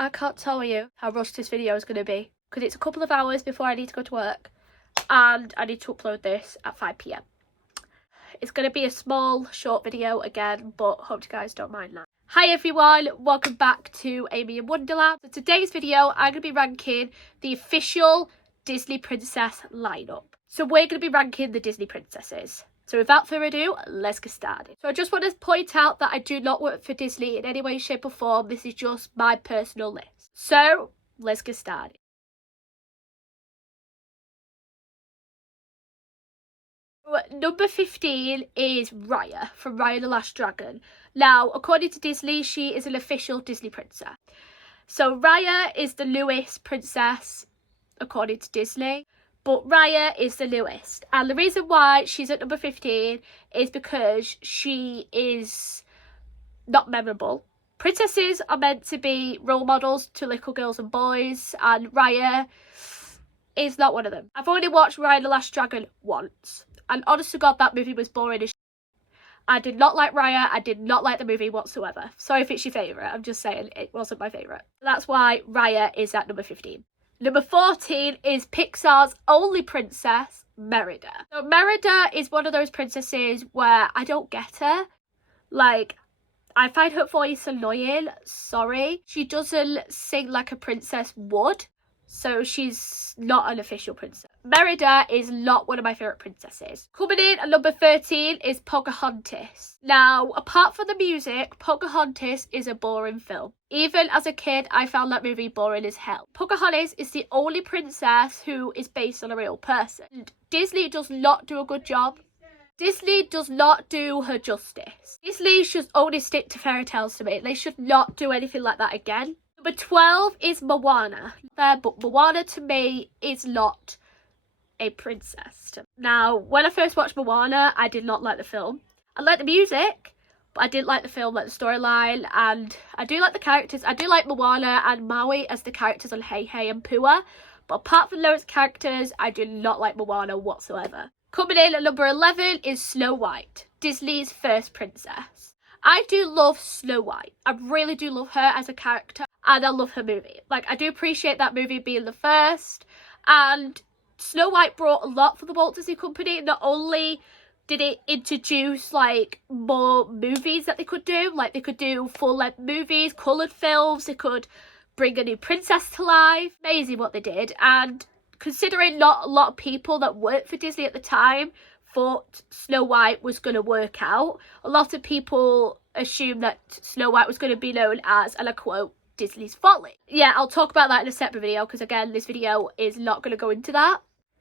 I can't tell you how rushed this video is going to be because it's a couple of hours before I need to go to work and I need to upload this at 5 p.m. It's going to be a small, short video again, but hope you guys don't mind that. Hi everyone, welcome back to Amy in Wonderland. For today's video, I'm going to be ranking the official Disney princess lineup. So we're going to be ranking the Disney princesses. So without further ado, let's get started. So I just want to point out that I do not work for Disney in any way, shape or form. This is just my personal list. So let's get started. Number 15 is Raya from Raya the Last Dragon. Now, according to Disney, she is an official Disney princess. So Raya is the newest princess, according to Disney. But Raya is the newest. And the reason why she's at number 15 is because she is not memorable. Princesses are meant to be role models to little girls and boys, and Raya is not one of them. I've only watched Raya the Last Dragon once, and honest to God, that movie was boring as shit. I did not like Raya. I did not like the movie whatsoever. Sorry if it's your favourite. I'm just saying it wasn't my favourite. That's why Raya is at number 15. Number 14 is Pixar's only princess, Merida. So Merida is one of those princesses where I don't get her. Like, I find her voice annoying. Sorry. She doesn't sing like a princess would. So she's not an official princess. Merida is not one of my favourite princesses. Coming in at number 13 is Pocahontas. Now, apart from the music, Pocahontas is a boring film. Even as a kid, I found that movie boring as hell. Pocahontas is the only princess who is based on a real person. And Disney does not do a good job. Disney does not do her justice. Disney should only stick to fairy tales to me. They should not do anything like that again. Number 12 is Moana. But Moana to me is not a princess. Now, when I first watched Moana, I did not like the film. I liked the music, but I didn't like the film, like the storyline, and I do like the characters. I do like Moana and Maui as the characters on Hey Hey and Pua, but apart from those characters, I do not like Moana whatsoever. Coming in at number 11 is Snow White, Disney's first princess. I do love Snow White. I really do love her as a character, and I love her movie. Like, I do appreciate that movie being the first, and Snow White brought a lot for the Walt Disney Company. Not only did it introduce, like, more movies that they could do, like they could do full-length movies, coloured films, they could bring a new princess to life. Amazing what they did. And considering not a lot of people that worked for Disney at the time thought Snow White was going to work out, a lot of people assumed that Snow White was going to be known as, and I quote, Disney's folly. Yeah, I'll talk about that in a separate video because, again, this video is not going to go into that.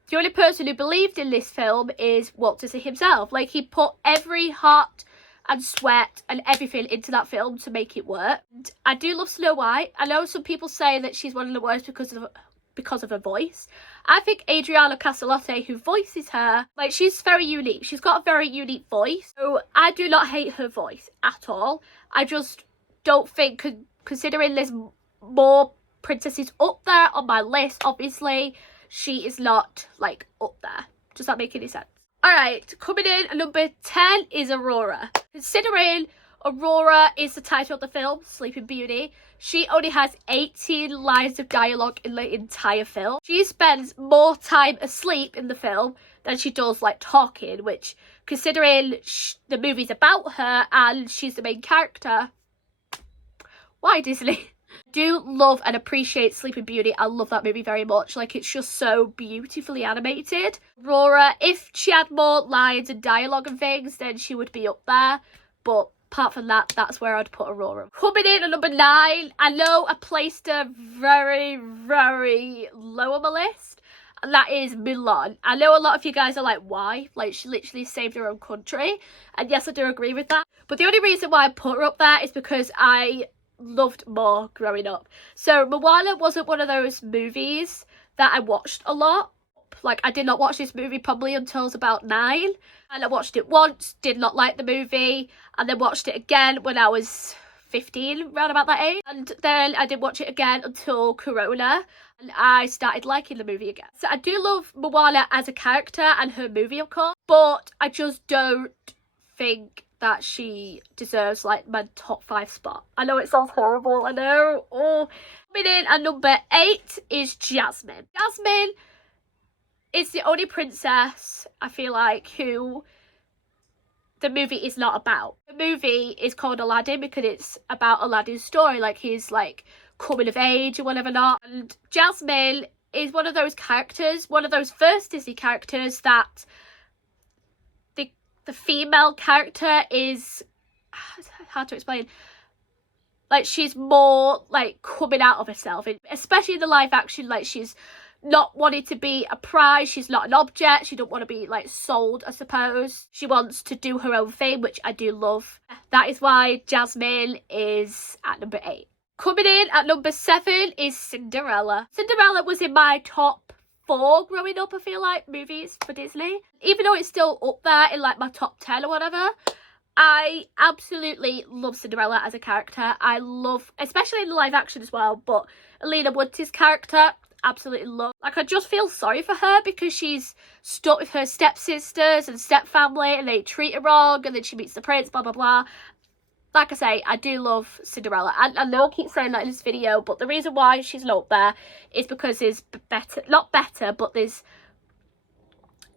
The only person who believed in this film is Walt Disney himself. Like, he put every heart and sweat and everything into that film to make it work. And I do love Snow White. I know some people say that she's one of the worst because of her voice. I think Adriana Caselotti, who voices her, like, she's very unique. She's got a very unique voice. So I do not hate her voice at all. I just don't think, considering there's more princesses up there on my list, obviously, she is not, like, up there. Does that make any sense? Alright, coming in at number 10 is Aurora. Considering Aurora is the title of the film, Sleeping Beauty, she only has 18 lines of dialogue in the entire film. She spends more time asleep in the film than she does, like, talking, which, considering the movie's about her and she's the main character, why Disney? I do love and appreciate Sleeping Beauty. I love that movie very much. Like, it's just so beautifully animated. Aurora, if she had more lines and dialogue and things, then she would be up there. But apart from that, that's where I'd put Aurora. Coming in at number 9, I know I placed her very, very low on my list, and that is Mulan. I know a lot of you guys are like, why? Like, she literally saved her own country. And yes, I do agree with that. But the only reason why I put her up there is because I loved more growing up. So Moana wasn't one of those movies that I watched a lot. Like, I did not watch this movie probably until I was about 9, and I watched it once, did not like the movie, and then watched it again when I was 15, around about that age, and then I didn't watch it again until Corona, and I started liking the movie again. So I do love Moana as a character and her movie, of course, but I just don't think that she deserves like my top 5 spot. I know it sounds horrible, I know. Oh, coming in at number 8 is Jasmine. Jasmine is the only princess, I feel like, who the movie is not about. The movie is called Aladdin because it's about Aladdin's story, like he's like coming of age or whatever not. And Jasmine is one of those characters, one of those first Disney characters that the female character is, hard to explain, like she's more like coming out of herself, especially in the live action. Like she's not wanting to be a prize, she's not an object, she don't want to be like sold, I suppose. She wants to do her own thing, which I do love. That is why Jasmine is at number 8. Coming in at number 7 is Cinderella. Cinderella was in my top 4 growing up, I feel like, movies for Disney. Even though it's still up there in like my top 10 or whatever, I absolutely love Cinderella as a character. I love, especially in the live action as well, but Alina Woods' character, absolutely love. Like, I just feel sorry for her because she's stuck with her stepsisters and stepfamily and they treat her wrong, and then she meets the prince, blah blah blah. Like I say, I do love Cinderella. And I know I keep saying that in this video, but the reason why she's not up there is because there's better, not better, but there's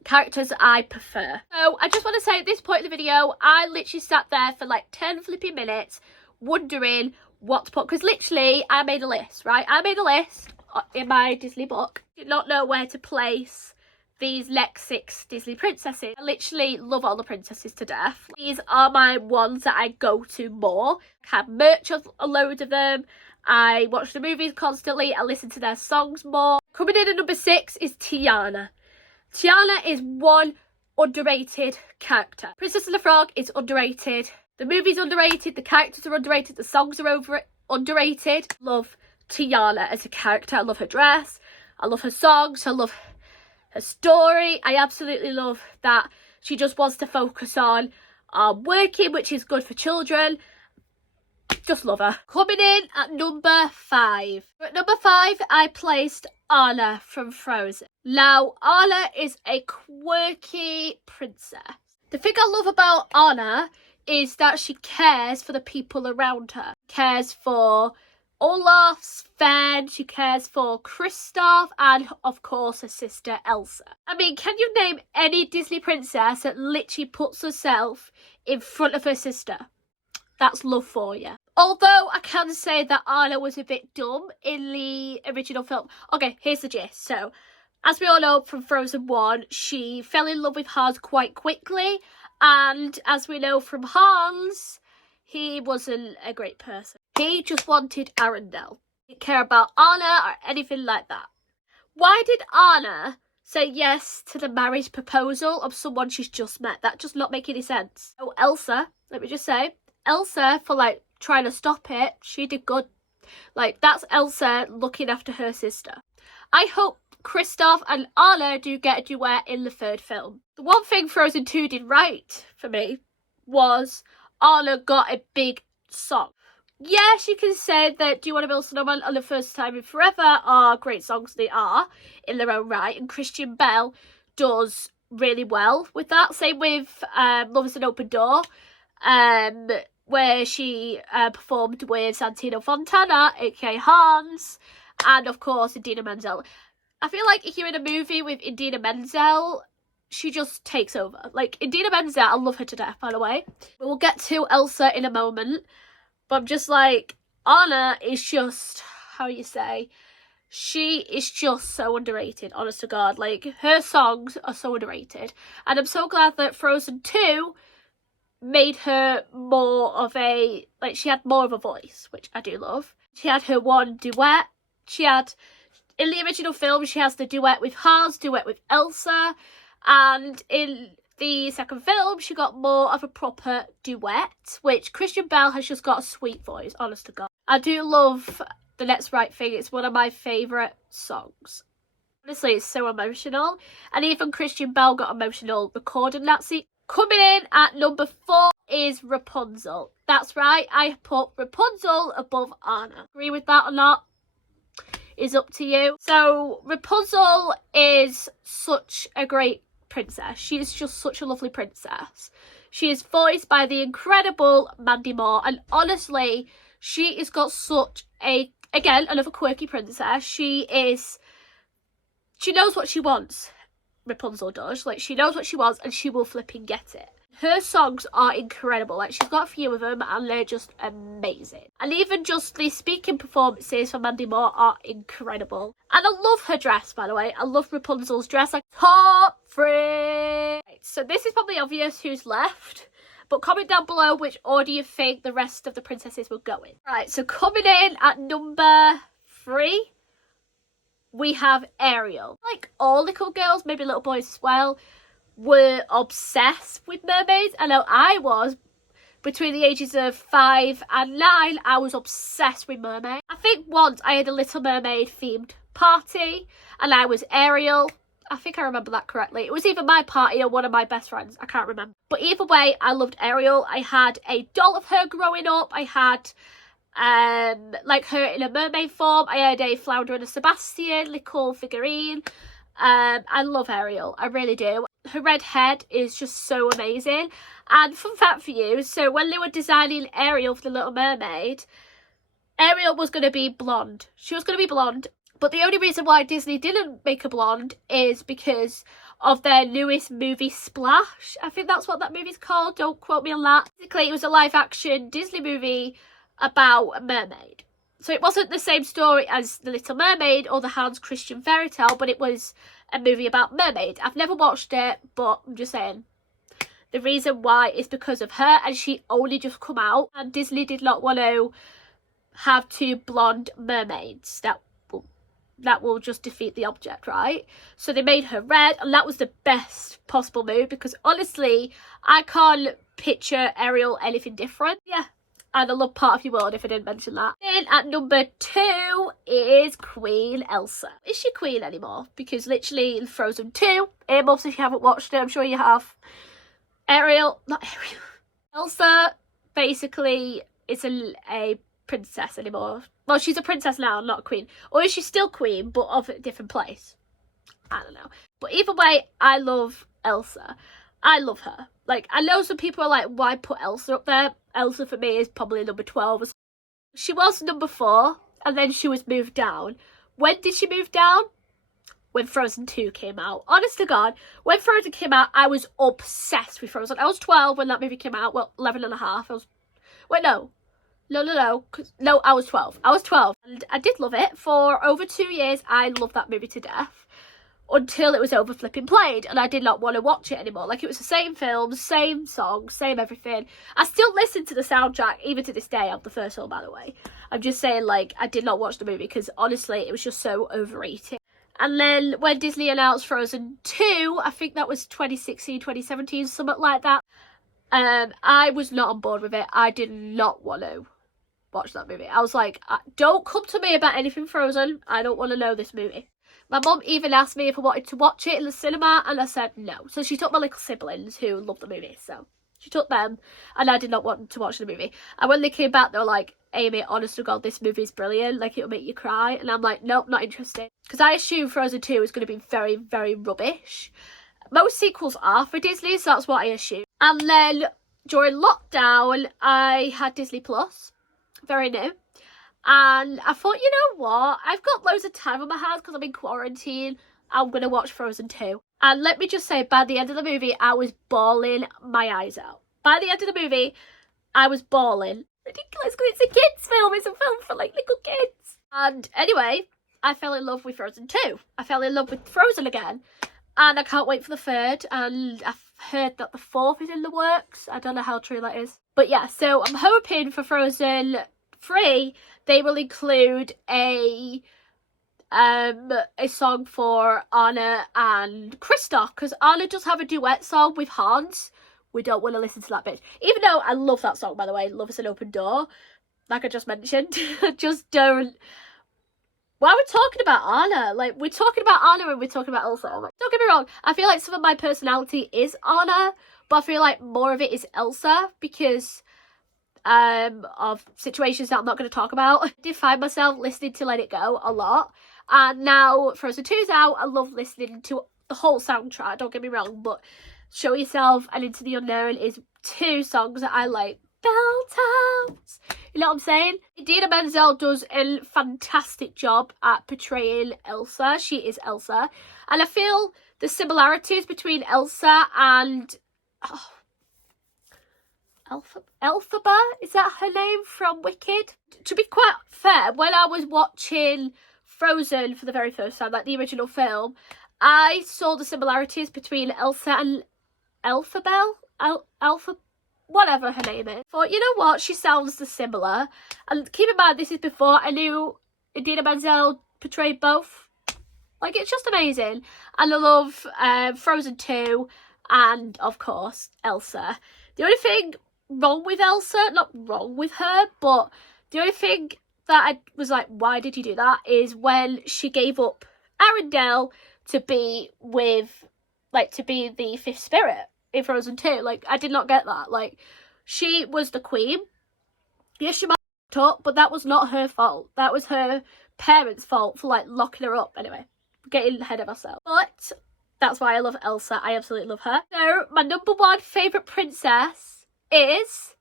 characters I prefer. So I just want to say at this point in the video, I literally sat there for like 10 flipping minutes wondering what to put, because literally I made a list, right? I made a list in my Disney book. Did not know where to place these next 6 Disney princesses. I literally love all the princesses to death. These are my ones that I go to more. I have merch of a load of them. I watch the movies constantly. I listen to their songs more. Coming in at number 6 is Tiana. Tiana is one underrated character. Princess and the Frog is underrated. The movie's underrated. The characters are underrated. The songs are underrated. Love Tiana as a character. I love her dress. I love her songs. I love her story. I absolutely love that she just wants to focus on working, which is good for children. Just love her. Coming in at number 5. At number 5, I placed Anna from Frozen. Now, Anna is a quirky princess. The thing I love about Anna is that she cares for the people around her. Cares for Olaf, Sven, she cares for Kristoff, and of course her sister Elsa. I mean, can you name any Disney princess that literally puts herself in front of her sister? That's love for you. Although I can say that Anna was a bit dumb in the original film. Okay, here's the gist. So, as we all know from Frozen 1, she fell in love with Hans quite quickly. And as we know from Hans, he wasn't a great person. He just wanted Arendelle. He didn't care about Anna or anything like that. Why did Anna say yes to the marriage proposal of someone she's just met? That does not make any sense. Oh, Elsa, let me just say, Elsa, for like trying to stop it, she did good. Like, that's Elsa looking after her sister. I hope Kristoff and Anna do get a duet in the 3rd film. The one thing Frozen 2 did right for me was Anna got a big song. Yes, you can say that Do You Want to Build a Snowman and The First Time in Forever are great songs, they are in their own right, and Christian Bale does really well with that. Same with Love is an Open Door, where she performed with Santino Fontana, aka Hans, and of course Idina Menzel. I feel like if you're in a movie with Idina Menzel, she just takes over. Like, Idina Menzel, I love her to death, by the way. We'll get to Elsa in a moment. But I'm just like, Anna is just, how you say, she is just so underrated, honest to God. Like, her songs are so underrated. And I'm so glad that Frozen 2 made her more of a, like, she had more of a voice, which I do love. She had her one duet. She had, in the original film, she has the duet with Hans, duet with Elsa. And in the 2nd film, she got more of a proper duet, which Christian Bale has just got a sweet voice, honest to God. I do love The Next Right Thing. It's one of my favourite songs. Honestly, it's so emotional. And even Christian Bale got emotional recording that scene. Coming in at number 4 is Rapunzel. That's right, I put Rapunzel above Anna. Agree with that or not? Is up to you. So, Rapunzel is such a great princess. She is just such a lovely princess. She is voiced by the incredible Mandy Moore, and honestly, she has got such a, again, another quirky princess. She knows what she wants. Rapunzel does. Like, she knows what she wants and she will flipping get it. Her songs are incredible. Like, she's got a few of them and they're just amazing. And even just the speaking performances from Mandy Moore are incredible. And I love her dress, by the way. I love Rapunzel's dress. Like, top 3. Right, so this is probably obvious who's left. But comment down below which order you think the rest of the princesses will go in. Right, so coming in at number 3, we have Ariel. Like all little girls, maybe little boys as well, were obsessed with mermaids. I know I was. Between the ages of 5 and 9, I was obsessed with mermaids. I think once I had a Little Mermaid themed party and I was Ariel. I think I remember that correctly. It was either my party or one of my best friends. I can't remember. But either way, I loved Ariel. I had a doll of her growing up. I had like her in a mermaid form. I had a Flounder and a Sebastian little figurine. I love Ariel, I really do. Her red head is just so amazing. And fun fact for you, so when they were designing Ariel for the Little Mermaid, Ariel was going to be blonde. She was going to be blonde, but the only reason why Disney didn't make her blonde is because of their newest movie, Splash. I think that's what that movie's called, don't quote me on that. Basically, it was a live action Disney movie about a mermaid. So it wasn't the same story as The Little Mermaid or the Hans Christian fairy tale, but it was a movie about mermaids. I've never watched it, but I'm just saying. The reason why is because of her, and she only just come out, and Disney did not want to have 2 blonde mermaids. That will just defeat the object, right? So they made her red, and that was the best possible move, because honestly, I can't picture Ariel anything different. Yeah. And I love Part of Your World, if I didn't mention that. Then at number 2 is Queen Elsa. Is she Queen anymore? Because literally in Frozen 2, earmuffs if you haven't watched it, I'm sure you have. Not Ariel. Elsa basically is a princess anymore. Well, she's a princess now, not a queen. Or is she still queen, but of a different place? I don't know. But either way, I love Elsa. I love her. Like, I know some people are like, why put Elsa up there? Elsa for me is probably number 12. She was number 4, and then she was moved down. When did she move down? When Frozen 2 came out. Honest to God, when Frozen came out, I was obsessed with Frozen. I was 12 when that movie came out. Well, 11 and a half. Wait, no. No, I was 12. I was 12. And I did love it. For over 2 years, I loved that movie to death. Until it was over flipping played, and I did not want to watch it anymore. Like, it was the same film, same song, same everything. I still listen to the soundtrack, even to this day, of the first film, by the way. I'm just saying, like, I did not watch the movie because, honestly, it was just so overrated. And then when Disney announced Frozen 2, I think that was 2016, 2017, something like that, I was not on board with it. I did not want to watch that movie. I was like, don't come to me about anything Frozen. I don't want to know this movie. My mum even asked me if I wanted to watch it in the cinema, and I said no. So she took my little siblings who love the movie, so she took them, and I did not want to watch the movie. And when they came back, they were like, Amy, honest to God, this movie is brilliant. Like, it'll make you cry. And I'm like, nope, not interested. Because I assume Frozen 2 is going to be very, very rubbish. Most sequels are for Disney, so that's what I assume. And then during lockdown, I had Disney Plus, very new. And I thought, you know what? I've got loads of time on my hands because I'm in quarantine. I'm going to watch Frozen 2. And let me just say, by the end of the movie, I was bawling my eyes out. By the end of the movie, I was bawling. Ridiculous, because it's a kids' film. It's a film for, like, little kids. And anyway, I fell in love with Frozen 2. I fell in love with Frozen again. And I can't wait for the 3rd. And I've heard that the 4th is in the works. I don't know how true that is. But yeah, so I'm hoping for Frozen 3, they will include a song for Anna and Kristoff, because Anna does have a duet song with Hans. We don't want to listen to that bitch. Even though I love that song, by the way, Love is an Open Door, like I just mentioned. Just don't. Why are we talking about Anna? Like, we're talking about Anna and we're talking about Elsa. Like, don't get me wrong, I feel like some of my personality is Anna, but I feel like more of it is Elsa, because of situations that I'm not going to talk about. I did find myself listening to Let It Go a lot, and now Frozen 2's out, I love listening to the whole soundtrack, don't get me wrong, but Show Yourself and Into the Unknown is two songs that I like. Bell Towns. You know what I'm saying? Idina Menzel does a fantastic job at portraying Elsa. She is Elsa. And I feel the similarities between Elsa and... Elphaba? Is that her name from Wicked? To be quite fair, when I was watching Frozen for the very first time, like the original film, I saw the similarities between Elsa and Elphaba? Whatever her name is. Thought, you know what, she sounds similar. And keep in mind, this is before I knew Idina Menzel portrayed both. Like, it's just amazing. And I love Frozen 2 and, of course, Elsa. The only thing wrong with Elsa, not wrong with her, but the only thing that I was like, why did you do that, is when she gave up Arendelle to be with, like, to be the fifth spirit in Frozen 2. Like, I did not get that. Like, she was the queen. Yes, she might have up, but that was not her fault. That was her parents' fault for, like, locking her up. Anyway, getting ahead of ourselves. But that's why I love Elsa. I absolutely love her. So, my number one favourite princess is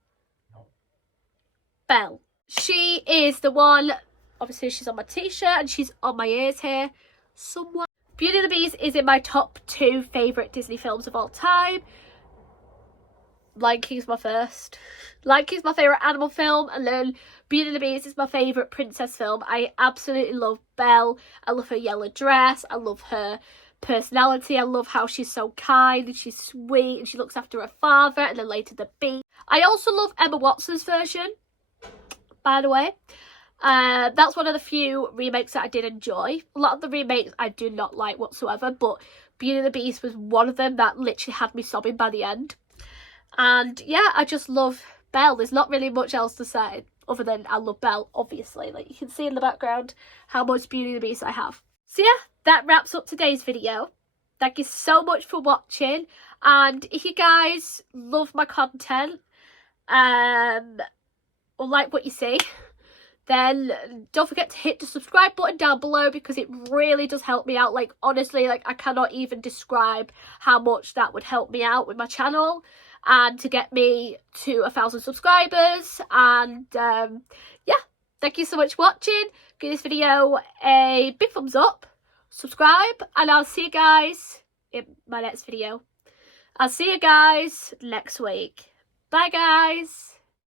Belle. She is the one, obviously she's on my t-shirt and she's on my ears here somewhere. Beauty and the Beast is in my top 2 favourite Disney films of all time. Lion King's my first. Lion King's my favourite animal film, and then Beauty and the Beast is my favourite princess film. I absolutely love Belle. I love her yellow dress. I love her personality. I love how she's so kind and she's sweet and she looks after her father, and then later the Beast. I also love Emma Watson's version, by the way. That's one of the few remakes that I did enjoy. A lot of the remakes I do not like whatsoever, but Beauty and the Beast was one of them that literally had me sobbing by the end. And yeah, I just love Belle. There's not really much else to say other than I love Belle, obviously. Like, you can see in the background how much Beauty and the Beast I have. So yeah, that wraps up today's video. Thank you so much for watching. And if you guys love my content, or like what you see, then don't forget to hit the subscribe button down below, because it really does help me out. Like, honestly, like, I cannot even describe how much that would help me out with my channel and to get me to 1,000 subscribers. And yeah, thank you so much for watching. Give this video a big thumbs up, subscribe, and I'll see you guys in my next video. I'll see you guys next week. Bye guys.